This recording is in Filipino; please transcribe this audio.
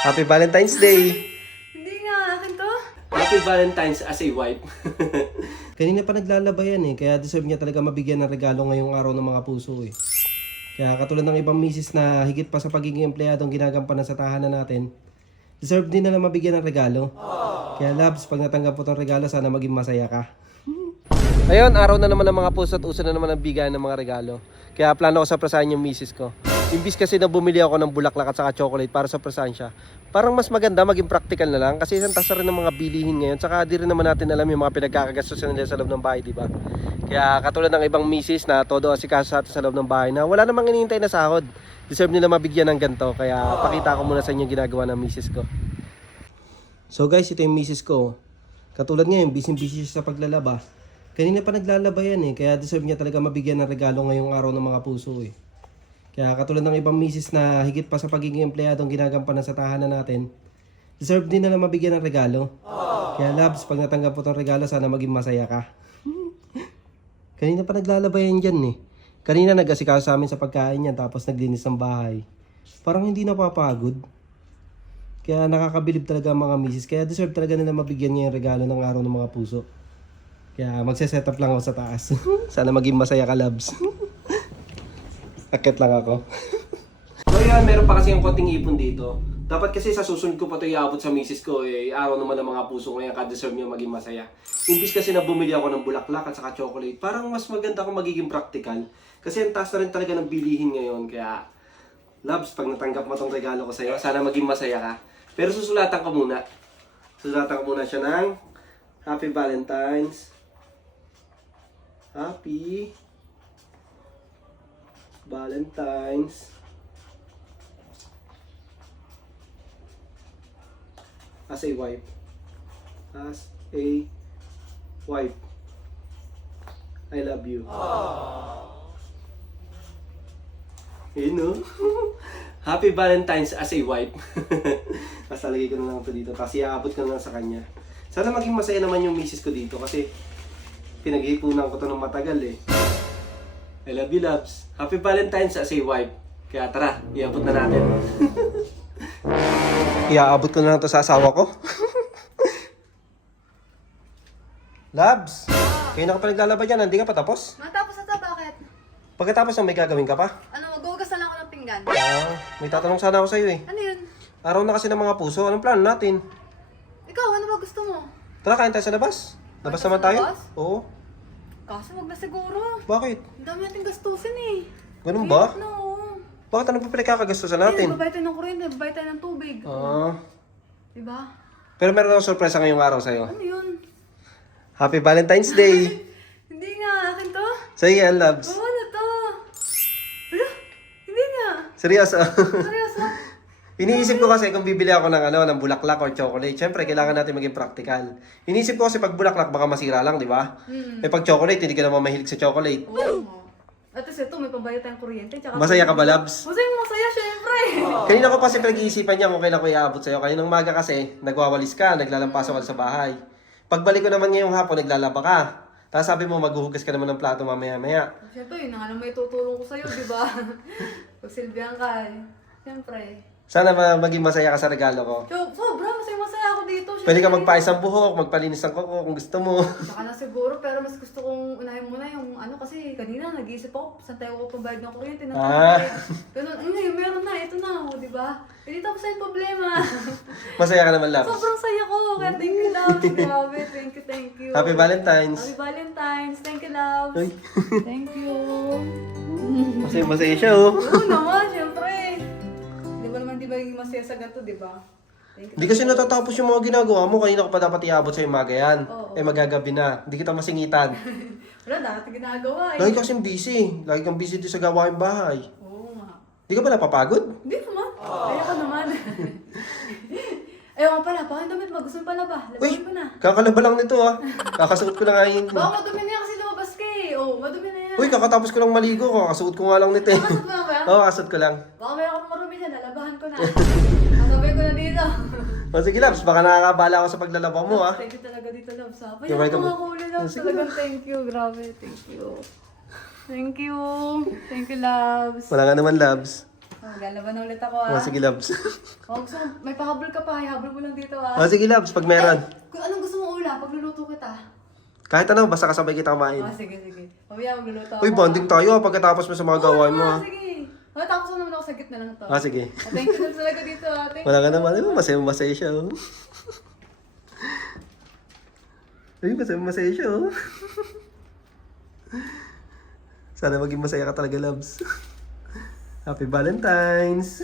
Happy Valentine's Day! Hindi nga, akin to. Happy Valentine's as a wife. Kanina pa naglalabayan eh, kaya deserve niya talaga mabigyan ng regalo ngayong araw ng mga puso eh. Kaya katulad ng ibang misis na higit pa sa pagiging empleyadong ginagampanan sa tahanan natin, deserve din na mabigyan ng regalo. Kaya loves, pag natanggap mo tong regalo, sana maging masaya ka. Ayun, araw na naman ng mga puso at uso na naman ang bigayan ng mga regalo. Kaya plano ko sa prasahan yung misis ko. Imbis kasi na bumili ako ng bulaklak at saka chocolate para sa prasahan siya. Parang mas maganda maging practical na lang kasi isang tasa rin ng mga bilihin ngayon. Saka di rin naman natin alam yung mga pinagkakagastusan nila sa loob ng bahay, di ba? Kaya katulad ng ibang misis na todo asikaso sa atin sa loob ng bahay na wala namang inihintay na sahod. Deserve nila mabigyan ng ganito. Kaya pakita ko muna sa inyo ginagawa ng misis ko. So guys, ito yung misis ko. Katulad ngayon, busy-busy siya sa paglalaba. Kanina pa naglalaba yan eh, kaya deserve niya talaga mabigyan ng regalo ngayong araw ng mga puso eh. Kaya katulad ng ibang misis na higit pa sa pagiging empleyadong ginagampanan sa tahanan natin, deserve din na mabigyan ng regalo. Kaya loves, pag natanggap mo tong regalo, sana maging masaya ka. Kanina pa naglalaba yan dyan eh. Kanina nag-asikaso sa amin sa pagkain yan, tapos naglinis ng bahay. Parang hindi napapagod. Kaya nakakabilib talaga ang mga misis. Kaya deserve talaga nila mabigyan niya yung regalo ng araw ng mga puso. Kaya magse-set up lang ako sa taas. Sana maging masaya ka, loves. Akit lang ako. so yan, meron pa kasi yung konting ipon dito. Dapat kasi sa susunod ko pa ito iabot sa misis ko, eh, araw naman ng mga puso ngayon, ka-deserve niya maging masaya. Imbis kasi na bumili ako ng bulaklak at saka chocolate, parang mas maganda kung magiging practical. Kasi ang taas na rin talaga ng bilihin ngayon, kaya Loves, pag natanggap mo tong regalo ko sa'yo, sana maging masaya ka. Pero susulatan ko muna. Susulatan ko muna siya ng Happy Valentine's. Happy Valentine's. As a wife. As a wife. I love you. Yun no? Happy Valentine's as a wife. Tapos talagay ko na lang ito dito. Tapos iaabot ko na lang sa kanya. Sana maging masaya naman yung misis ko dito kasi pinag-iipunan ko to ng matagal eh. I love you, loves. Happy Valentine's as a wife. Kaya tara, iabot na natin. Iaabot ko na lang to sa asawa ko. Labs, kayo na ka pa naglalaba dyan, hindi ka pa tapos? Matapos na to, bakit? Pagkatapos ng may gagawin ka pa? Ano, maghugas na lang ako ng pinggan. Ah, may tatanong sana ako sa'yo eh. Ano yun? Araw na kasi ng mga puso, anong plano natin? Ikaw, ano ba gusto mo? Tara, kain tayo sa labas. Labas naman tayo? labas? Oo. Kaso wag na siguro. Bakit? Ang dami natin gastusin eh. Ganun ba? No. Bakit ano pa pinagkakagastusan Natin. natin? Babayad tayo ng kuryente, babayad tayo ng tubig. Ah. Diba? Pero meron akong sorpresa ngayong araw sa'yo. Ano yun? Happy Valentine's Day! Hindi nga, akin to. Sa'yo yan, loves. Oh, ano to? Ano? Hindi nga. Seryoso. Seryoso? Iniisip ko kasi kung bibili ako ng ano, ng bulaklak or chocolate, syempre kailangan natin maging practical. Iniisip ko kasi pag bulaklak baka masira lang, di ba? Hmm. Eh pag chocolate, hindi ka naman mahilig sa chocolate. Oo. At least ito, may pambayad tayong kuryente. Tsaka Masaya ka ba, Labs? Masaya, masaya, syempre. Kanina ko pa kasi pinag-iisipan niya kung kailan ko iabot sa'yo. Kaninang maga kasi, nagwawalis ka, naglalampaso ka sa bahay. Pagbalik ko naman ngayong hapon, naglalaba ka. Tapos sabi mo, maghuhugas ka naman ng plato mamaya-maya. Syempre, yun na nga lang may tutulong ko sa'yo, di ba? Pagsilbihan ka eh. Syempre. Sana ma- maging masaya ka sa regalo ko. So, sobra, masaya masaya ako dito. Pwede ka syempre. magpaayos ng buhok, magpalinis ng kuko kung gusto mo. Baka na siguro, pero mas gusto kong unahin muna yung ano kasi kanina nag-iisip ako, saan tayo ko pambayad ng kuryente Ah. tubig. Ganun, ay ngayon, meron na, ito na, oh, di ba? Hindi tapos yung problema. Masaya ka naman, Labs. Sobrang saya ko, kaya thank you, love. Grabe, thank you, thank you. Happy Valentine's. Happy Valentine's. Thank you, love. Uy. Thank you. Masaya, masaya siya, oh. Oo naman, syempre. Naman yung masaya sa ganito, di ba? Thank you. Hindi kasi natatapos yung mga ginagawa mo. Kanina ko pa dapat iabot sa umaga yan. Oo. Eh, magagabi na. Hindi kita masingitan. Wala, dati ginagawa eh. Lagi ka kasing busy. Lagi kang busy din sa gawain bahay. Oo nga. Hindi ka ba napapagod? Hindi naman. Kaya ko naman. Ayaw nga pala, baka yung damit mo pala ba? Uy, Labahin na. kakalaba lang nito ah. Kakasuot ko lang nga yun. Baka madumi na yan kasi lumabas ka eh. Oo, madumi na yan. Uy, kakatapos ko lang maligo. Kakasuot ko nga lang nito eh. Nakasot mo na ba yan? Oo, kakasuot ko lang. Baka mayroon akong lalabahan ko na. Kasabay ko na dito. O sige, Labs, baka nakakabala ako sa paglalaba mo ah. Thank you talaga dito, love. Sa You're Paya welcome. ko ako ulit, love. Talagang thank you. Grabe, thank you. Thank you. Thank you, loves. Wala nga naman, Labs. Oh, Maglalaban na ulit ako ah. Oh, sige, loves. Oh, gusto mo, may pahabol ka pa. Habol mo lang dito ah. oh, sige, loves, pag meron. Kung anong gusto mo ulam, pagluluto kita. Kahit ano, basta kasabay kita kumain. Oh, sige, sige. Mamaya magluluto ako. Uy, bonding tayo ah, pagkatapos mo sa mga gawain mo. Ah, ah. sige. Oh, tapos na naman ako sa gitna lang to. Ah, sige. Oh, thank you na talaga dito ah. Thank Wala ka naman. Ay, masaya masaya siya. Oh. Ay, masaya masaya siya. Oh. Sana maging masaya ka talaga, loves. Happy Valentine's!